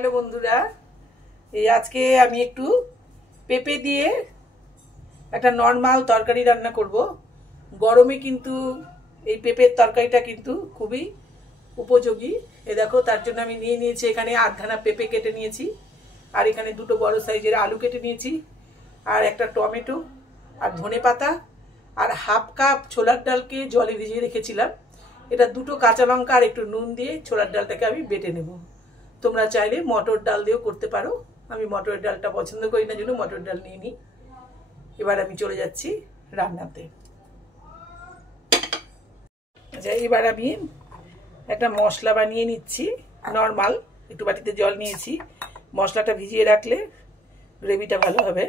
Hello বন্ধুরা, এই আজকে আমি একটু পেঁপে দিয়ে একটা নরমাল তরকারি রান্না করব। গরমে কিন্তু এই পেঁপের তরকারিটা কিন্তু খুবই উপযোগী। এ দেখো, তার জন্য আমি নিয়ে নিয়েছি এখানে আধখানা পেঁপে কেটে নিয়েছি, আর এখানে দুটো বড় সাইজের আলু কেটে নিয়েছি, আর একটা টমেটো, আর ধনেপাতা, আর হাফ কাপ ছোলার ডালকে জলে ভিজিয়ে রেখেছিলাম। এটা দুটো কাঁচা লঙ্কা আর একটু নুন দিয়ে ছোলার ডালটাকে আমি বেটে নেব। তোমরা চাইলে মটর ডাল দিয়েও করতে পারো। আমি মটরের ডালটা পছন্দ করি না, জন্য মটর ডাল নিয়ে নিই। এবার আমি চলে যাচ্ছি রান্নাতে। আচ্ছা, এবার আমি একটা মশলা বানিয়ে নিচ্ছি নর্মাল। একটু বাটিতে জল নিয়েছি, মশলাটা ভিজিয়ে রাখলে গ্রেভিটা ভালো হবে।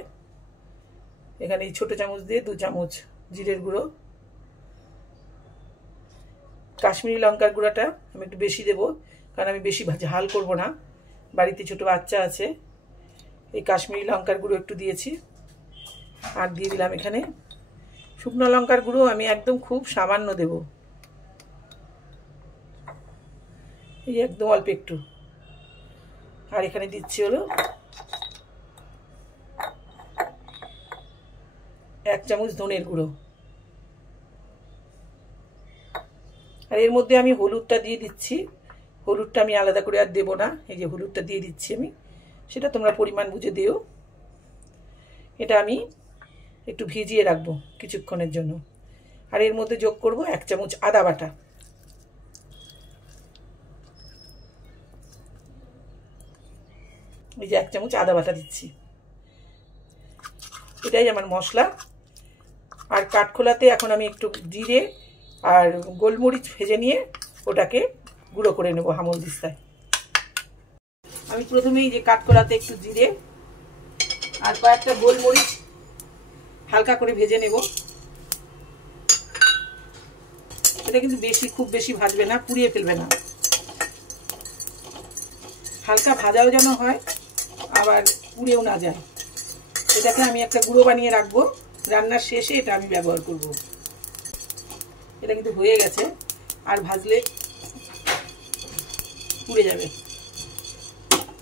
এখানে এই ছোটো চামচ দিয়ে 2 চামচ জিরের গুঁড়ো, কাশ্মীরি লঙ্কার গুঁড়োটা আমি একটু বেশি দেবো, কারণ আমি বেশি ঝাল করব না, বাড়িতে ছোটো বাচ্চা আছে। এই কাশ্মীরি লঙ্কার গুঁড়ো একটু দিয়েছি, আর দিয়ে দিলাম এখানে শুকনো লঙ্কার গুঁড়ো। আমি একদম খুব সামান্য দেব, এই একদম অল্প একটু। আর এখানে দিচ্ছি হলো 1 চামচ ধনের গুঁড়ো। আর এর মধ্যে আমি হলুদটা দিয়ে দিচ্ছি। হলুদটা আমি আলাদা করে আর দেবো না, এই যে হলুদটা দিয়ে দিচ্ছি আমি, সেটা তোমরা পরিমাণ বুঝে দিও। এটা আমি একটু ভিজিয়ে রাখবো কিছুক্ষণের জন্য। আর এর মধ্যে যোগ করব 1 চামচ আদা বাটা। এই যে 1 চামচ আদা বাটা দিচ্ছি। এটাই আমার মশলা। আর কাঠখোলাতে এখন আমি একটু জিরে আর গোলমরিচ ভেজে নিয়ে ওটাকে গুঁড়ো করে নেব হামল দিস্তায়। আমি প্রথমেই যে কাঠখোলাতে একটু জিরে আর কয়েকটা গোলমরিচ হালকা করে ভেজে নেব। এটা কিন্তু খুব বেশি ভাজবে না, পুড়িয়ে ফেলবে না। হালকা ভাজাও যেন হয়, আবার পুড়েও না যায়। এটাকে আমি একটা গুঁড়ো বানিয়ে রাখবো, রান্নার শেষে এটা আমি ব্যবহার করব। এটা কিন্তু হয়ে গেছে, আর ভাজলে পুড়ে যাবে।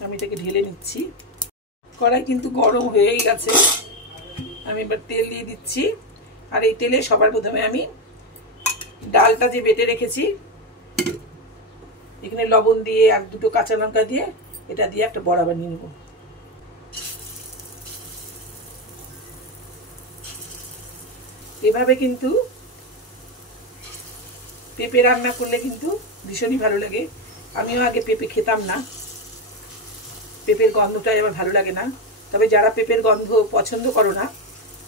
আমি এটাকে ঢেলে নিচ্ছি। কড়াই কিন্তু গরম হয়েই গেছে। আমি এবার তেল দিয়ে দিচ্ছি, আর এই তেলে সবার প্রথমে আমি ডালটা যে বেটে রেখেছি, এখানে লবণ দিয়ে আর 2টো কাঁচা লঙ্কা দিয়ে এটা দিয়ে একটা বড়া বানিয়ে নেব। এভাবে কিন্তু পেঁপে রান্না করলে কিন্তু ভীষণই ভালো লাগে। আমিও আগে পেঁপে খেতাম না, পেঁপের গন্ধটা এবার ভালো লাগে না। তবে যারা পেঁপের গন্ধ পছন্দ করো না,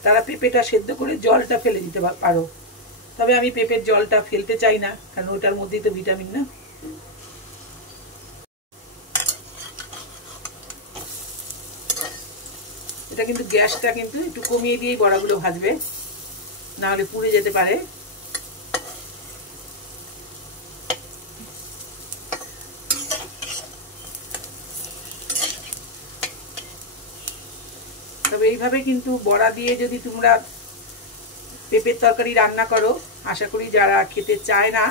তারা পেঁপেটা সেদ্ধ করে জলটা ফেলে দিতে পারো। তবে আমি পেঁপের জলটা ফেলতে চাই না, কারণ ওটার মধ্যেই তো ভিটামিন না। এটা কিন্তু গ্যাসটা কিন্তু একটু কমিয়ে দিয়েই বড়াগুলো ভাজবে, না হলে পুড়ে যেতে পারে। তবে এইভাবে কিন্তু বড়া দিয়ে যদি তোমরা পেঁপের তরকারি রান্না করো, আশা করি যারা খেতে চায় না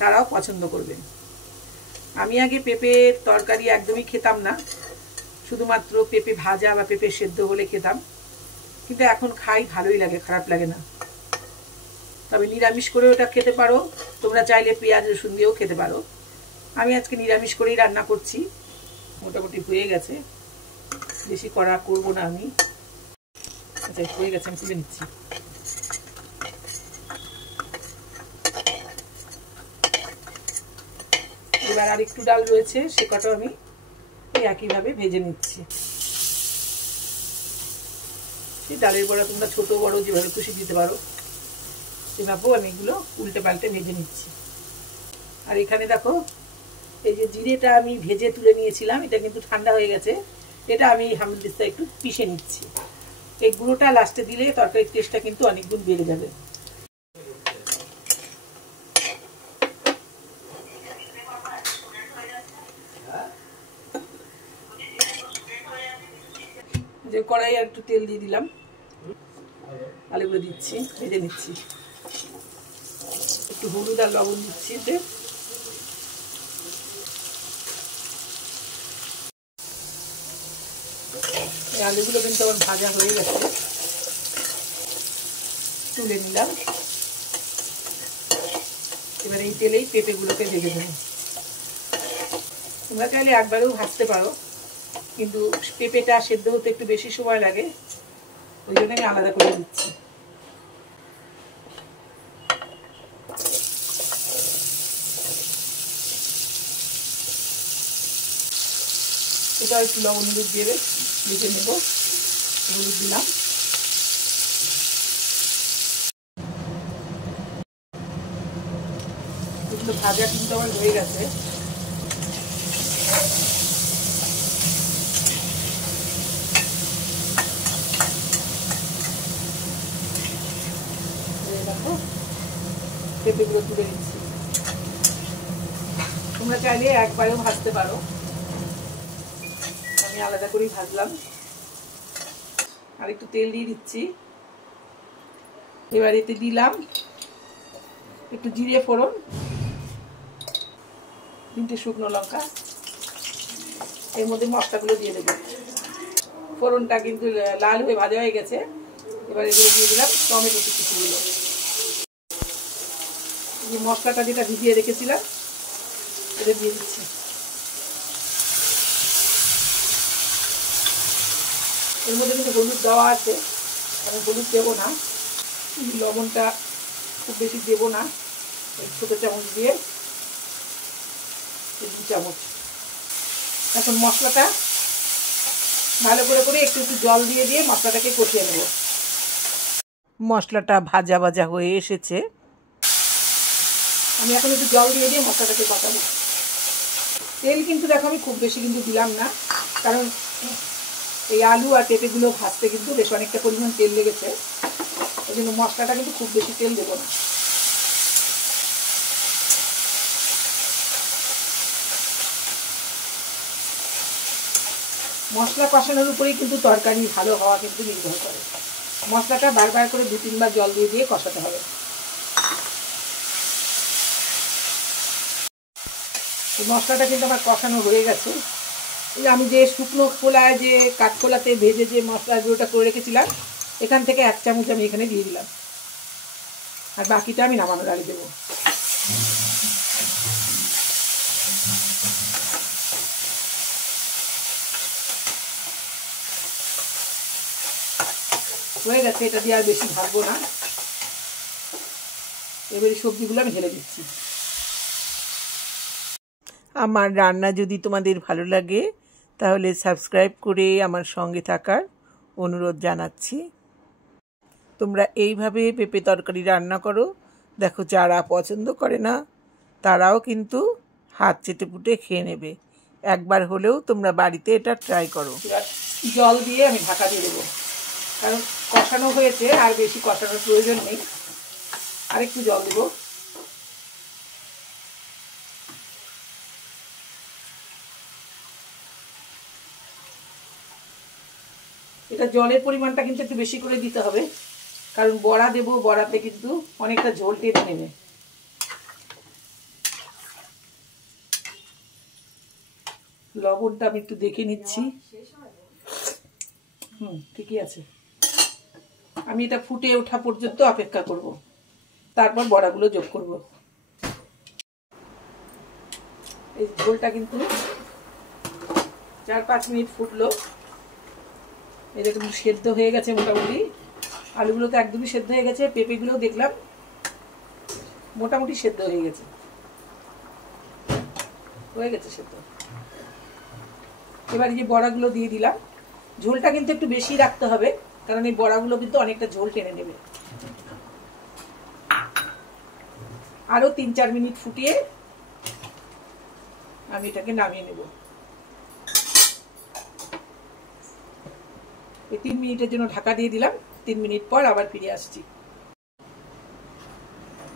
তারাও পছন্দ করবে। আমি আগে পেঁপের তরকারি একদমই খেতাম না, শুধুমাত্র পেঁপে ভাজা বা পেঁপে সেদ্ধ হলে খেতাম, কিন্তু এখন খাই, ভালোই লাগে, খারাপ লাগে না। তবে নিরামিষ করেও এটা খেতে পারো, তোমরা চাইলে পেঁয়াজ রসুন দিয়েও খেতে পারো। আমি আজকে নিরামিষ করেই রান্না করছি। মোটামুটি হয়ে গেছে, বেশি কড়া করবো না আমি। আচ্ছা, হয়ে গেছে, আমি তুলে নিচ্ছি। এবার আর একটু ডাল রয়েছে, সে কটাও আমি একইভাবে ভেজে নিচ্ছি। সেই ডালের বড়া তোমরা ছোট বড় যেভাবে খুশি দিতে পারো, সেভাবেও আমি এগুলো উল্টে পাল্টে ভেজে নিচ্ছি। আর এখানে দেখো, এই যে জিরেটা আমি ভেজে তুলে নিয়েছিলাম, এটা কিন্তু ঠান্ডা হয়ে গেছে। এটা আমি হামদিস্তা একটু পিষে নিচ্ছি। এই গুঁড়োটা লাস্টে দিলে তরকারির টেস্টটা কিন্তু অনেক গুণ বেড়ে যাবে। যে কড়াই একটু তেল দিয়ে দিলাম, আলুগুলো দিচ্ছি, ভেজে নিচ্ছি। একটু হলুদ আর লবণ দিচ্ছি। এই আলুগুলো কিন্তু আমার ভাজা হয়ে গেছে, তুলে নিলাম। এবার এই তেলেই পেঁপেগুলোকে ভেজে দেবো। তোমরা চাইলে একবারেও ভাজতে পারো, কিন্তু পেঁপেটা সেদ্ধ হতে একটু বেশি সময় লাগে, ওই জন্য আমি আলাদা করে দিচ্ছি। এটা একটু লবণ হলুদ দিয়ে ভেজে নেব। হলুদ দিলাম। এগুলো ভাজা কিন্তু আমার হয়ে গেছে। দেখো পেঁপেগুলো তুলে দিচ্ছি। তোমরা চাইলে একবারেও ভাজতে পারো, আমি আলাদা করেই ভাজলাম। আর একটু তেল দিয়ে দিচ্ছি। এবার এতে দিলাম একটু জিরে ফোড়ন, 3টে শুকনো লঙ্কা, এর মধ্যে মশলাগুলো দিয়ে দেবো। ফোড়নটা কিন্তু লাল হয়ে ভাজা হয়ে গেছে। এবার এগুলো দিয়ে দিলাম টমেটো কুচিগুলো। এই মশলাটা যেটা ভিজিয়ে রেখেছিলাম এটা দিয়ে দিচ্ছি। এর মধ্যে কিন্তু হলুদ দেওয়া আছে, আমি হলুদ দেবো না। লবণটা খুব বেশি দেবো না, ছোটো চামচ দিয়ে 2 চামচ। এখন মশলাটা ভালো করে একটু জল দিয়ে মশলাটাকে কষিয়ে নেব। মশলাটা ভাজা ভাজা হয়ে এসেছে, আমি এখন একটু জল দিয়ে মশলাটাকে কষাবো। তেল কিন্তু দেখো আমি খুব বেশি কিন্তু দিলাম না, কারণ এই আলু আর পেঁপেগুলো ভাজতে কিন্তু বেশ অনেকটা পরিমাণ তেল লেগেছে, ওই জন্য মশলাটা কিন্তু খুব বেশি তেল দেবো না। মশলা কষানোর উপরেই কিন্তু তরকারি ভালো হওয়া কিন্তু নির্ভর করে। মশলাটা বারবার করে 2-3 বার জল দিয়ে কষাতে হবে। মশলাটা কিন্তু আমার কষানো হয়ে গেছে। আমি যে শুকনো খোলায় যে কাঠখোলাতে ভেজে যে মশলাগুলোটা করে রেখেছিলাম, এখান থেকে 1 চামচ আমি এখানে দিয়ে দিলাম, আর বাকিটা আমি নামানোর আগে দেবো। হয়ে গেছে, এটা দিয়ে আর বেশি ভাজবো না। এবারে সবজিগুলো আমি ঢেলে দিচ্ছি। আমার রান্না যদি তোমাদের ভালো লাগে তাহলে সাবস্ক্রাইব করে আমার সঙ্গে থাকার অনুরোধ জানাচ্ছি। তোমরা এইভাবে পেঁপে তরকারি রান্না করো, দেখো যারা পছন্দ করে না তারাও কিন্তু হাত চেটেপুটে খেয়ে নেবে। একবার হলেও তোমরা বাড়িতে এটা ট্রাই করো। জল দিয়ে আমি ঢাকা দিয়ে দেবো, কারণ কষানো হয়েছে, আর বেশি কষানোর প্রয়োজন নেই। আরেকটু জল দেবো। এটা জলের পরিমাণটা কিন্তু একটু বেশি করে দিতে হবে, কারণ বড়া দেবো, বড়াতে কিন্তু অনেকটা ঝোল টেনে নেবে। লবণটা আমি একটু দেখে নিচ্ছি। ঠিকই আছে। আমি এটা ফুটে ওঠা পর্যন্ত অপেক্ষা করব, তারপর বড়াগুলো যোগ করব। এই ঝোলটা কিন্তু 4-5 মিনিট ফুটলো। এরকম সেদ্ধ হয়ে গেছে মোটামুটি। আলুগুলো তো একদমই সেদ্ধ হয়ে গেছে, পেঁপেগুলোও দেখলাম মোটামুটি সেদ্ধ হয়ে গেছে সেদ্ধ। এবার এই যে বড়াগুলো দিয়ে দিলাম। ঝোলটা কিন্তু একটু বেশি রাখতে হবে, কারণ এই বড়াগুলো কিন্তু অনেকটা ঝোল টেনে নেবে। আরো 3-4 মিনিট ফুটিয়ে আমি এটাকে নামিয়ে নেব। এই 3 মিনিটের জন্য ঢাকা দিয়ে দিলাম। 3 মিনিট পর আবার ফিরে আসছি।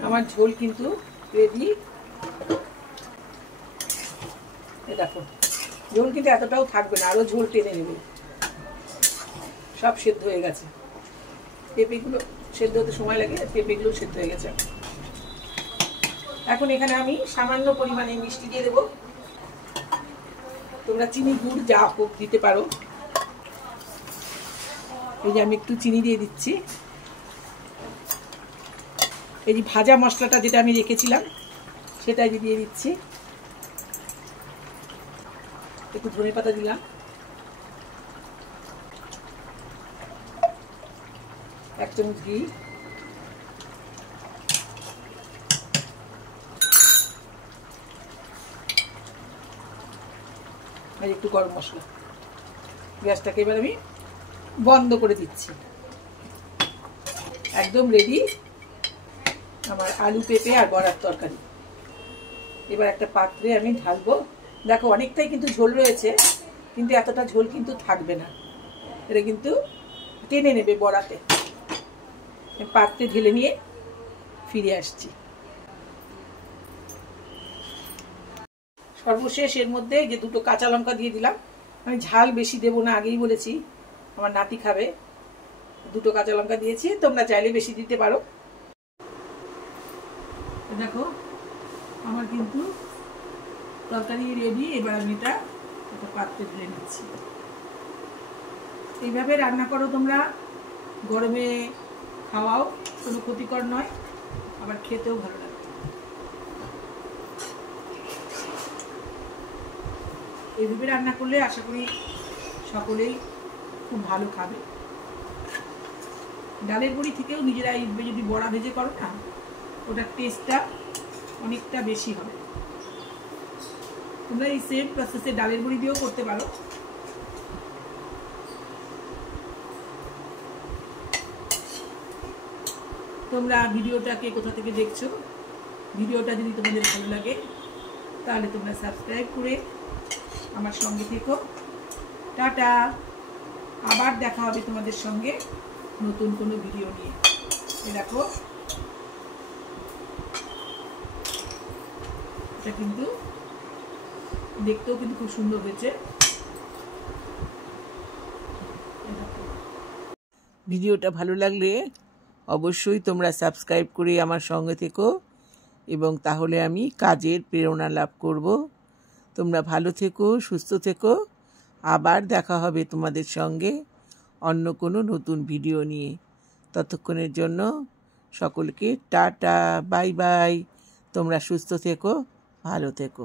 আমার ঝোল কিন্তু রেডি। দেখো ঝোল কিন্তু এতটাও থাকবে না, আরো ঝোল টেনে নেবে। সব সেদ্ধ হয়ে গেছে। পেঁপেগুলো সেদ্ধ হতে সময় লাগে, পেঁপেগুলো সেদ্ধ হয়ে গেছে। এখন এখানে আমি সামান্য পরিমাণে মিষ্টি দিয়ে দেবো। তোমরা চিনি গুড় যা হোক দিতে পারো। এই যে আমি একটু চিনি দিয়ে দিচ্ছি। এই যে ভাজা মশলাটা যেটা আমি রেখেছিলাম সেটাই দিয়ে দিচ্ছি। একটু ধনে পাতা দিলাম, এক চামচ ঘি, আর একটু গরম মশলা। গ্যাসটাকে এবার আমি বন্ধ করে দিচ্ছি। একদম রেডি আমার আলু পেঁপে আর বড়ার তরকারি। এবার একটা পাত্রে আমি ঢালবো। দেখো অনেকটাই কিন্তু ঝোল রয়েছে, কিন্তু এতটা ঝোল কিন্তু থাকবে না, এটা কিন্তু টেনে নেবে বড়াতে। পাত্রে ঢেলে নিয়ে ফিরে আসছি। সর্বশেষ এর মধ্যে যে দুটো কাঁচা লঙ্কা দিয়ে দিলাম। আমি ঝাল বেশি দেবো না, আগেই বলেছি আমার নাতি খাবে। দুটো কাঁচা লঙ্কা দিয়েছি, তোমরা চাইলে বেশি দিতে পারো। দেখো আমার কিন্তু তরকারি রেডি। এবার আমি এটা একটা পাত্রে ঢেলে নিচ্ছি। এইভাবে রান্না করো তোমরা, গরমে খাওয়াও, কোনো ক্ষতিকর নয়, আবার খেতেও ভালো লাগে। এইভাবে রান্না করলে আশা করি সকলেই খুব ভালো খাবে। ডালের বড়ি থেকেও নিজেরা এইভাবে যদি বড়া ভেজে করো না, ওটার টেস্টটা অনেকটা বেশি হবে। তোমরা এই সেম প্রসেসে ডালের বড়ি দিয়েও করতে পারো। তোমরা ভিডিওটাকে কোথা থেকে দেখছো, ভিডিওটা যদি তোমাদের ভালো লাগে তাহলে তোমরা সাবস্ক্রাইব করে আমার সঙ্গে থেকো। টাটা, আবার দেখা হবে তোমাদের সঙ্গে নতুন কোনো ভিডিও নিয়ে। দেখো এটা কিন্তু দেখতেও কিন্তু খুব সুন্দর হয়েছে। ভিডিওটা ভালো লাগলে অবশ্যই তোমরা সাবস্ক্রাইব করে আমার সঙ্গে থেকো, এবং তাহলে আমি কাজের প্রেরণা লাভ করব। তোমরা ভালো থেকো, সুস্থ থেকো। আবার দেখা হবে তোমাদের সঙ্গে অন্য কোনো নতুন ভিডিও নিয়ে। ততক্ষণের জন্য সকলকে টাটা, বাই বাই। তোমরা সুস্থ থেকো, ভালো থেকো।